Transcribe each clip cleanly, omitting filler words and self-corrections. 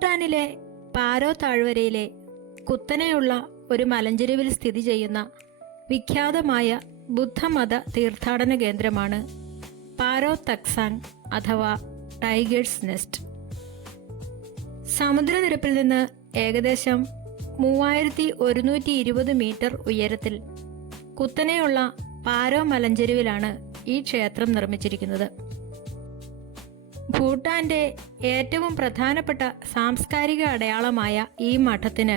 ഭൂട്ടാനിലെ പാരോ താഴ്വരയിലെ കുത്തനെയുള്ള ഒരു മലഞ്ചെരുവിൽ സ്ഥിതി ചെയ്യുന്ന വിഖ്യാതമായ ബുദ്ധമത തീർത്ഥാടന കേന്ദ്രമാണ് പാരോ തക്സാങ് അഥവാ ടൈഗേഴ്സ് നെസ്റ്റ്. സമുദ്രനിരപ്പിൽ നിന്ന് ഏകദേശം 3120 മീറ്റർ ഉയരത്തിൽ കുത്തനെയുള്ള പാരോ മലഞ്ചെരുവിലാണ് ഈ ക്ഷേത്രം നിർമ്മിച്ചിരിക്കുന്നത്. ഭൂട്ടാന്റെ ഏറ്റവും പ്രധാനപ്പെട്ട സാംസ്കാരിക അടയാളമായ ഈ മഠത്തിന്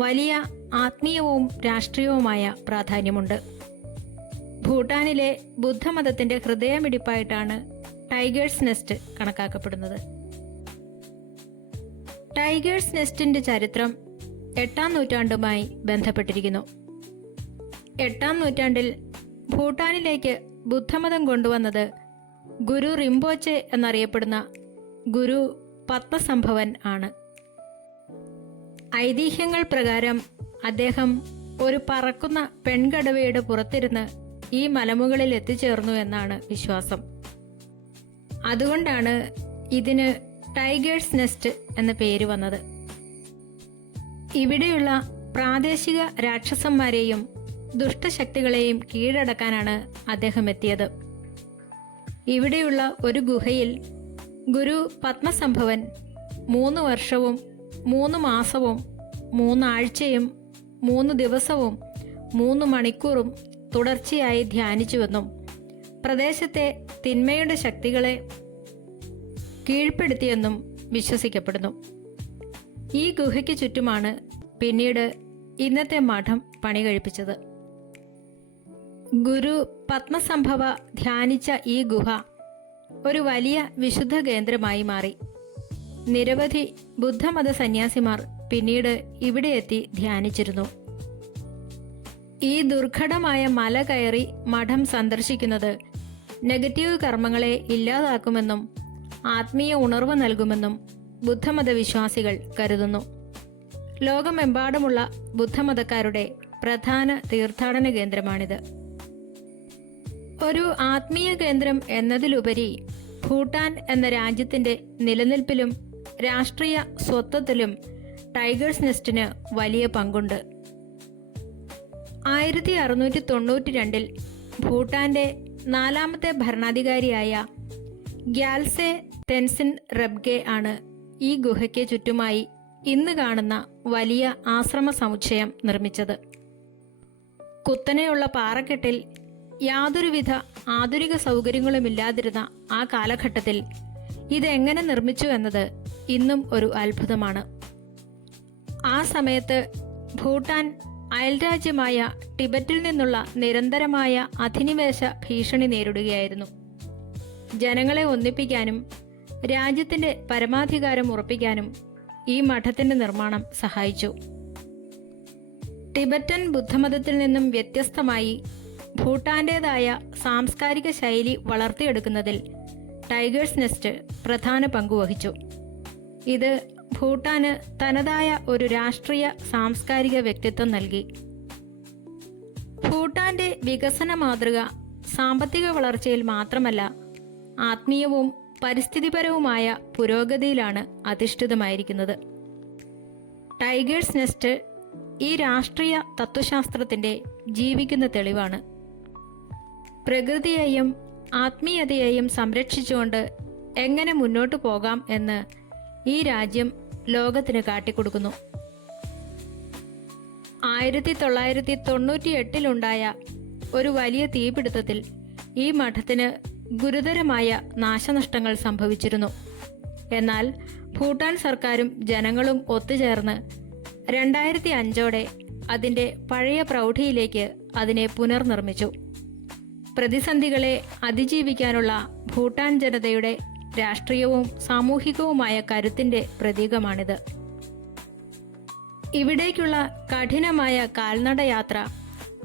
വലിയ ആത്മീയവും രാഷ്ട്രീയവുമായ പ്രാധാന്യമുണ്ട്. ഭൂട്ടാനിലെ ബുദ്ധമതത്തിന്റെ ഹൃദയമിടിപ്പായിട്ടാണ് ടൈഗേഴ്സ് നെസ്റ്റ് കണക്കാക്കപ്പെടുന്നത്. ടൈഗേഴ്സ് നെസ്റ്റിന്റെ ചരിത്രം 8-ാം നൂറ്റാണ്ടുമായി ബന്ധപ്പെട്ടിരിക്കുന്നു. 8-ാം നൂറ്റാണ്ടിൽ ഭൂട്ടാനിലേക്ക് ബുദ്ധമതം കൊണ്ടുവന്നത് ഗുരു റിംപോച്ചെ എന്നറിയപ്പെടുന്ന ഗുരു പത്മസംഭവൻ ആണ്. ഐതിഹ്യങ്ങൾ പ്രകാരം അദ്ദേഹം ഒരു പറക്കുന്ന പെൺകടവയുടെ പുറത്തിരുന്ന് ഈ മലമുകളിൽ എത്തിച്ചേർന്നു എന്നാണ് വിശ്വാസം. അതുകൊണ്ടാണ് ഇതിന് ടൈഗേഴ്സ് നെസ്റ്റ് എന്ന പേര് വന്നത്. ഇവിടെയുള്ള പ്രാദേശിക രാക്ഷസന്മാരെയും ദുഷ്ടശക്തികളെയും കീഴടക്കാനാണ് അദ്ദേഹം എത്തിയത്. ഇവിടെയുള്ള ഒരു ഗുഹയിൽ ഗുരു പത്മസംഭവൻ 3 വർഷവും 3 മാസവും 3 ആഴ്ചയും 3 ദിവസവും 3 മണിക്കൂറും തുടർച്ചയായി ധ്യാനിച്ചുവെന്നും പ്രദേശത്തെ തിന്മയുടെ ശക്തികളെ കീഴ്പ്പെടുത്തിയെന്നും വിശ്വസിക്കപ്പെടുന്നു. ഈ ഗുഹയ്ക്ക് ചുറ്റുമാണ് പിന്നീട് ഇന്നത്തെ മഠം പണി കഴിപ്പിച്ചത്. ഗുരു പത്മസംഭവ ധ്യാനിച്ച ഈ ഗുഹ ഒരു വലിയ വിശുദ്ധ കേന്ദ്രമായി മാറി. നിരവധി ബുദ്ധമത സന്യാസിമാർ പിന്നീട് ഇവിടെ എത്തി ധ്യാനിച്ചിരുന്നു. ഈ ദുർഘടമായ മല കയറി മഠം സന്ദർശിക്കുന്നത് നെഗറ്റീവ് കർമ്മങ്ങളെ ഇല്ലാതാക്കുമെന്നും ആത്മീയ ഉണർവ് നൽകുമെന്നും ബുദ്ധമത വിശ്വാസികൾ കരുതുന്നു. ലോകമെമ്പാടുമുള്ള ബുദ്ധമതക്കാരുടെ പ്രധാന തീർത്ഥാടന കേന്ദ്രമാണിത്. ഒരു ആത്മീയ കേന്ദ്രം എന്നതിലുപരി ഭൂട്ടാൻ എന്ന രാജ്യത്തിന്റെ നിലനിൽപ്പിലും രാഷ്ട്രീയ സ്വത്വത്തിലും ടൈഗേഴ്സ് നെസ്റ്റിന് വലിയ പങ്കുണ്ട്. 1692 ഭൂട്ടാന്റെ 4ാമത്തെ ഭരണാധികാരിയായ ഗ്യാൽസെ തെൻസിൻ റെബ്ഗെ ആണ് ഈ ഗുഹയ്ക്ക് ചുറ്റുമായി ഇന്ന് കാണുന്ന വലിയ ആശ്രമ സമുച്ചയം നിർമ്മിച്ചത്. കുത്തനെയുള്ള പാറക്കെട്ടിൽ യാതൊരുവിധ ആധുനിക സൗകര്യങ്ങളുമില്ലാതിരുന്ന ആ കാലഘട്ടത്തിൽ ഇതെങ്ങനെ നിർമ്മിച്ചു എന്നത് ഇന്നും ഒരു അത്ഭുതമാണ്. ആ സമയത്ത് ഭൂട്ടാൻ അയൽരാജ്യമായ ടിബറ്റിൽ നിന്നുള്ള നിരന്തരമായ അധിനിവേശ ഭീഷണി നേരിടുകയായിരുന്നു. ജനങ്ങളെ ഒന്നിപ്പിക്കാനും രാജ്യത്തിന്റെ പരമാധികാരം ഉറപ്പിക്കാനും ഈ മഠത്തിന്റെ നിർമ്മാണം സഹായിച്ചു. ടിബറ്റൻ ബുദ്ധമതത്തിൽ നിന്നും വ്യത്യസ്തമായി ഭൂട്ടാന്റേതായ സാംസ്കാരിക ശൈലി വളർത്തിയെടുക്കുന്നതിൽ ടൈഗേഴ്സ് നെസ്റ്റ് പ്രധാന പങ്കുവഹിച്ചു. ഇത് ഭൂട്ടാന് തനതായ ഒരു രാഷ്ട്രീയ സാംസ്കാരിക വ്യക്തിത്വം നൽകി. ഭൂട്ടാന്റെ വികസന മാതൃക സാമ്പത്തിക വളർച്ചയിൽ മാത്രമല്ല, ആത്മീയവും പരിസ്ഥിതിപരവുമായ പുരോഗതിയിലാണ് അധിഷ്ഠിതമായിരിക്കുന്നത്. ടൈഗേഴ്സ് നെസ്റ്റ് ഈ രാഷ്ട്രീയ തത്വശാസ്ത്രത്തിന്റെ ജീവിക്കുന്ന തെളിവാണ്. പ്രകൃതിയെയും ആത്മീയതയെയും സംരക്ഷിച്ചുകൊണ്ട് എങ്ങനെ മുന്നോട്ടു പോകാം എന്ന് ഈ രാജ്യം ലോകത്തിന് കാട്ടിക്കൊടുക്കുന്നു. 1998 ഒരു വലിയ തീപിടുത്തത്തിൽ ഈ മഠത്തിന് ഗുരുതരമായ നാശനഷ്ടങ്ങൾ സംഭവിച്ചിരുന്നു. എന്നാൽ ഭൂട്ടാൻ സർക്കാരും ജനങ്ങളും ഒത്തുചേർന്ന് 2005 അതിൻ്റെ പഴയ പ്രൗഢിയിലേക്ക് അതിനെ പുനർനിർമ്മിച്ചു. പ്രതിസന്ധികളെ അതിജീവിക്കാനുള്ള ഭൂട്ടാൻ ജനതയുടെ രാഷ്ട്രീയവും സാമൂഹികവുമായ കരുത്തിന്റെ പ്രതീകമാണിത്. ഇവിടേക്കുള്ള കഠിനമായ കാൽനട യാത്ര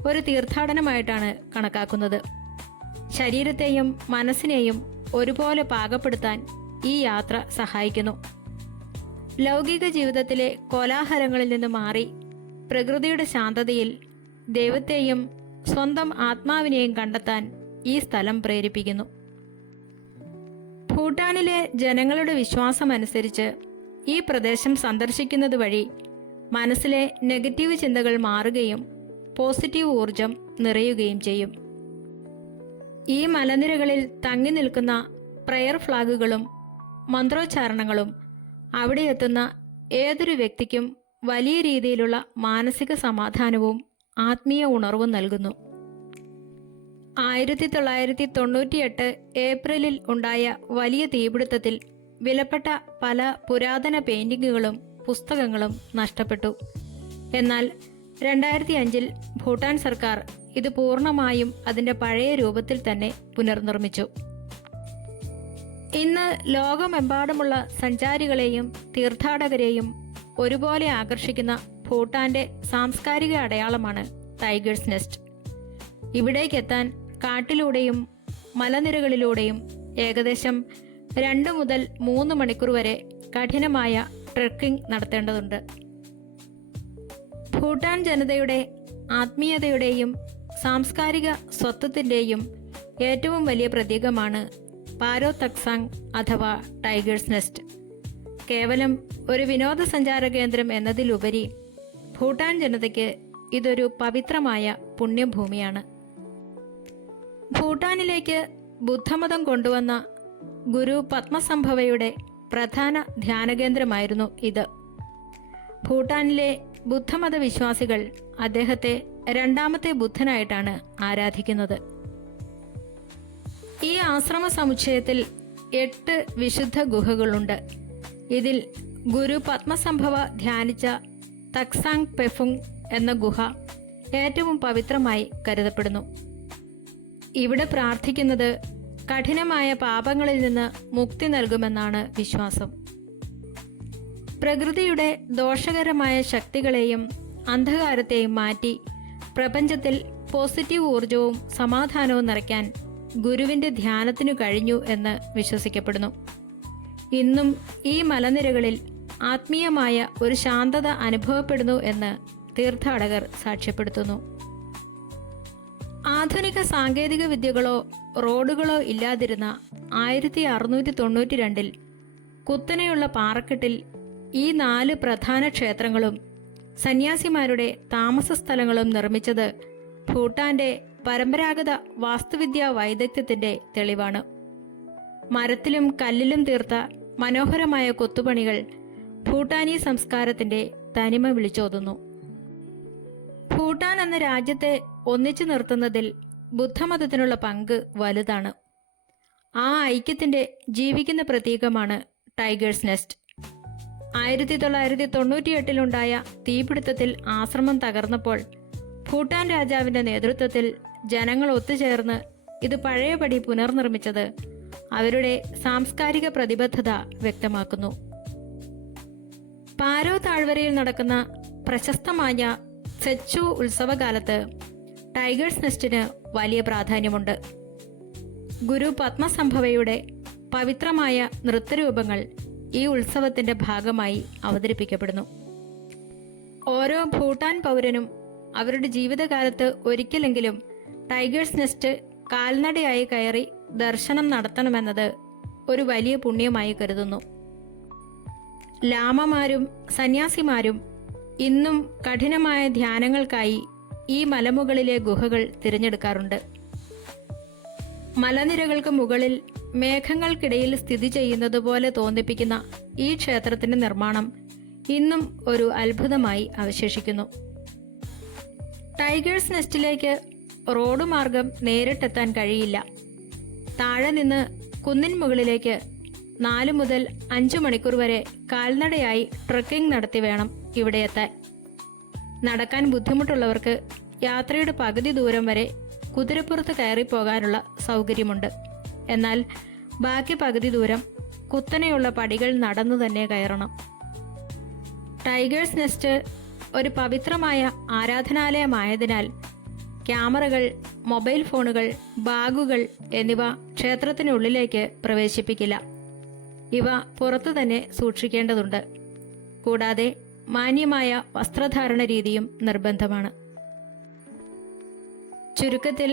ഒരു തീർത്ഥാടനമായിട്ടാണ് കണക്കാക്കുന്നത്. ശരീരത്തെയും മനസ്സിനെയും ഒരുപോലെ പാകപ്പെടുത്താൻ ഈ യാത്ര സഹായിക്കുന്നു. ലൗകിക ജീവിതത്തിലെ കോലാഹലങ്ങളിൽ നിന്ന് മാറി പ്രകൃതിയുടെ ശാന്തതയിൽ ദൈവത്തെയും സ്വന്തം ആത്മാവിനെയും കണ്ടെത്താൻ ഈ സ്ഥലം പ്രേരിപ്പിക്കുന്നു. ഭൂട്ടാനിലെ ജനങ്ങളുടെ വിശ്വാസമനുസരിച്ച് ഈ പ്രദേശം സന്ദർശിക്കുന്നത് വഴി മനസ്സിലെ നെഗറ്റീവ് ചിന്തകൾ മാറുകയും പോസിറ്റീവ് ഊർജം നിറയുകയും ചെയ്യും. ഈ മലനിരകളിൽ തങ്ങി നിൽക്കുന്ന പ്രയർ ഫ്ലാഗുകളും മന്ത്രോച്ചാരണങ്ങളും അവിടെ എത്തുന്ന ഏതൊരു വ്യക്തിക്കും വലിയ രീതിയിലുള്ള മാനസിക സമാധാനവും ആത്മീയ ഉണർവും നൽകുന്നു. 1998 ഏപ്രിലിൽ ഉണ്ടായ വലിയ തീപിടുത്തത്തിൽ വിലപ്പെട്ട പല പുരാതന പെയിന്റിങ്ങുകളും പുസ്തകങ്ങളും നഷ്ടപ്പെട്ടു. എന്നാൽ 2005 ഭൂട്ടാൻ സർക്കാർ ഇത് പൂർണ്ണമായും അതിൻ്റെ പഴയ രൂപത്തിൽ തന്നെ പുനർനിർമ്മിച്ചു. ഇന്ന് ലോകമെമ്പാടുമുള്ള സഞ്ചാരികളെയും തീർത്ഥാടകരെയും ഒരുപോലെ ആകർഷിക്കുന്ന ഭൂട്ടാന്റെ സാംസ്കാരിക അടയാളമാണ് ടൈഗേഴ്സ് നെസ്റ്റ്. ഇവിടേക്കെത്താൻ കാട്ടിലൂടെയും മലനിരകളിലൂടെയും ഏകദേശം 2 മുതൽ 3 മണിക്കൂർ വരെ കഠിനമായ ട്രെക്കിംഗ് നടത്തേണ്ടതുണ്ട്. ഭൂട്ടാൻ ജനതയുടെ ആത്മീയതയുടെയും സാംസ്കാരിക സ്വത്വത്തിൻ്റെയും ഏറ്റവും വലിയ പ്രതീകമാണ് പാരോ തക്സാങ് അഥവാ ടൈഗേഴ്സ് നെസ്റ്റ്. കേവലം ഒരു വിനോദസഞ്ചാര കേന്ദ്രം എന്നതിലുപരി ഭൂട്ടാൻ ജനതയ്ക്ക് ഇതൊരു പവിത്രമായ പുണ്യഭൂമിയാണ്. ഭൂട്ടാനിലേക്ക് ബുദ്ധമതം കൊണ്ടുവന്ന ഗുരു പത്മസംഭവയുടെ പ്രധാന ധ്യാനകേന്ദ്രമായിരുന്നു ഇത്. ഭൂട്ടാനിലെ ബുദ്ധമത വിശ്വാസികൾ അദ്ദേഹത്തെ രണ്ടാമത്തെ ബുദ്ധനായിട്ടാണ് ആരാധിക്കുന്നത്. ഈ ആശ്രമ സമുച്ചയത്തിൽ 8 വിശുദ്ധ ഗുഹകളുണ്ട്. ഇതിൽ ഗുരു പത്മസംഭവ ധ്യാനിച്ച തക്സാങ് പെഫുങ് എന്ന ഗുഹ ഏറ്റവും പവിത്രമായി കരുതപ്പെടുന്നു. ഇവിടെ പ്രാർത്ഥിക്കുന്നത് കഠിനമായ പാപങ്ങളിൽ നിന്ന് മുക്തി നൽകുമെന്നാണ് വിശ്വാസം. പ്രകൃതിയുടെ ദോഷകരമായ ശക്തികളെയും അന്ധകാരത്തെയും മാറ്റി പ്രപഞ്ചത്തിൽ പോസിറ്റീവ് ഊർജവും സമാധാനവും നിറയ്ക്കാൻ ഗുരുവിൻ്റെ ധ്യാനത്തിനു കഴിഞ്ഞു എന്ന് വിശ്വസിക്കപ്പെടുന്നു. ഇന്നും ഈ മലനിരകളിൽ ആത്മീയമായ ഒരു ശാന്തത അനുഭവപ്പെടുന്നു എന്ന് തീർത്ഥാടകർ സാക്ഷ്യപ്പെടുത്തുന്നു. ആധുനിക സാങ്കേതിക വിദ്യകളോ റോഡുകളോ ഇല്ലാതിരുന്ന 1692 കുത്തനെയുള്ള പാറക്കെട്ടിൽ ഈ 4 പ്രധാന ക്ഷേത്രങ്ങളും സന്യാസിമാരുടെ താമസ സ്ഥലങ്ങളും നിർമ്മിച്ചത് ഭൂട്ടാന്റെ പരമ്പരാഗത വാസ്തുവിദ്യാ വൈദഗ്ധ്യത്തിന്റെ തെളിവാണ്. മരത്തിലും കല്ലിലും തീർത്ത മനോഹരമായ കൊത്തുപണികൾ ഭൂട്ടാനി സംസ്കാരത്തിന്റെ തനിമ വിളിച്ചോതുന്നു. ഭൂട്ടാൻ എന്ന രാജ്യത്തെ ഒന്നിച്ചു നിർത്തുന്നതിൽ ബുദ്ധമതത്തിനുള്ള പങ്ക് വലുതാണ്. ആ ഐക്യത്തിന്റെ ജീവിക്കുന്ന പ്രതീകമാണ് ടൈഗേഴ്സ് നെസ്റ്റ്. 1998 തീപിടുത്തത്തിൽ ആശ്രമം തകർന്നപ്പോൾ ഭൂട്ടാൻ രാജാവിന്റെ നേതൃത്വത്തിൽ ജനങ്ങൾ ഒത്തുചേർന്ന് ഇത് പഴയപടി പുനർനിർമ്മിച്ചത് അവരുടെ സാംസ്കാരിക പ്രതിബദ്ധത വ്യക്തമാക്കുന്നു. പാരോ താഴ്വരയിൽ നടക്കുന്ന പ്രശസ്തമായ സെച്ചു ഉത്സവകാലത്ത് ടൈഗേഴ്സ് നെസ്റ്റിന് വലിയ പ്രാധാന്യമുണ്ട്. ഗുരു പത്മസംഭവയുടെ പവിത്രമായ നൃത്തരൂപങ്ങൾ ഈ ഉത്സവത്തിന്റെ ഭാഗമായി അവതരിപ്പിക്കപ്പെടുന്നു. ഓരോ ഭൂട്ടാൻ പൗരനും അവരുടെ ജീവിതകാലത്ത് ഒരിക്കലെങ്കിലും ടൈഗേഴ്സ് നെസ്റ്റ് കാൽനടയായി കയറി ദർശനം നടത്തണമെന്നത് ഒരു വലിയ പുണ്യമായി കരുതുന്നു. ലാമമാരും സന്യാസിമാരും ഇന്നും കഠിനമായ ധ്യാനങ്ങൾക്കായി ഈ മലമുകളിലെ ഗുഹകൾ തിരഞ്ഞെടുക്കാറുണ്ട്. മലനിരകൾക്ക് മുകളിൽ മേഘങ്ങൾക്കിടയിൽ സ്ഥിതി ചെയ്യുന്നത് പോലെ തോന്നിപ്പിക്കുന്ന ഈ ക്ഷേത്രത്തിന്റെ നിർമ്മാണം ഇന്നും ഒരു അത്ഭുതമായി അവശേഷിക്കുന്നു. ടൈഗേഴ്സ് നെസ്റ്റിലേക്ക് റോഡ് മാർഗം നേരിട്ടെത്താൻ കഴിയില്ല. താഴെ നിന്ന് കുന്നിൻ മുകളിലേക്ക് 4 മുതൽ 5 മണിക്കൂർ വരെ കാൽനടയായി ട്രെക്കിംഗ് നടത്തി വേണം ഇവിടെ എത്താൻ. നടക്കാൻ ബുദ്ധിമുട്ടുള്ളവർക്ക് യാത്രയുടെ പകുതി ദൂരം വരെ കുതിരപ്പുറത്ത് കയറിപ്പോകാനുള്ള സൗകര്യമുണ്ട്. എന്നാൽ ബാക്കി പകുതി ദൂരം കുത്തനെയുള്ള പടികൾ നടന്നു തന്നെ കയറണം. ടൈഗേഴ്സ് നെസ്റ്റ് ഒരു പവിത്രമായ ആരാധനാലയമായതിനാൽ ക്യാമറകൾ, മൊബൈൽ ഫോണുകൾ, ബാഗുകൾ എന്നിവ ക്ഷേത്രത്തിനുള്ളിലേക്ക് പ്രവേശിപ്പിക്കില്ല. ഇവ പുറത്തു തന്നെ സൂക്ഷിക്കേണ്ടതുണ്ട്. കൂടാതെ മാന്യമായ വസ്ത്രധാരണ രീതിയും നിർബന്ധമാണ്. ചുരുക്കത്തിൽ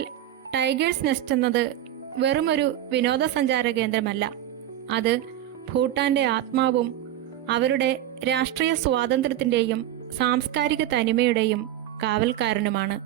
ടൈഗേഴ്സ് നെസ്റ്റ് എന്നത് വെറുമൊരു വിനോദസഞ്ചാര കേന്ദ്രമല്ല. അത് ഭൂട്ടാന്റെ ആത്മാവും അവരുടെ രാഷ്ട്രീയ സ്വാതന്ത്ര്യത്തിൻ്റെയും സാംസ്കാരിക തനിമയുടെയും കാവൽക്കാരനുമാണ്.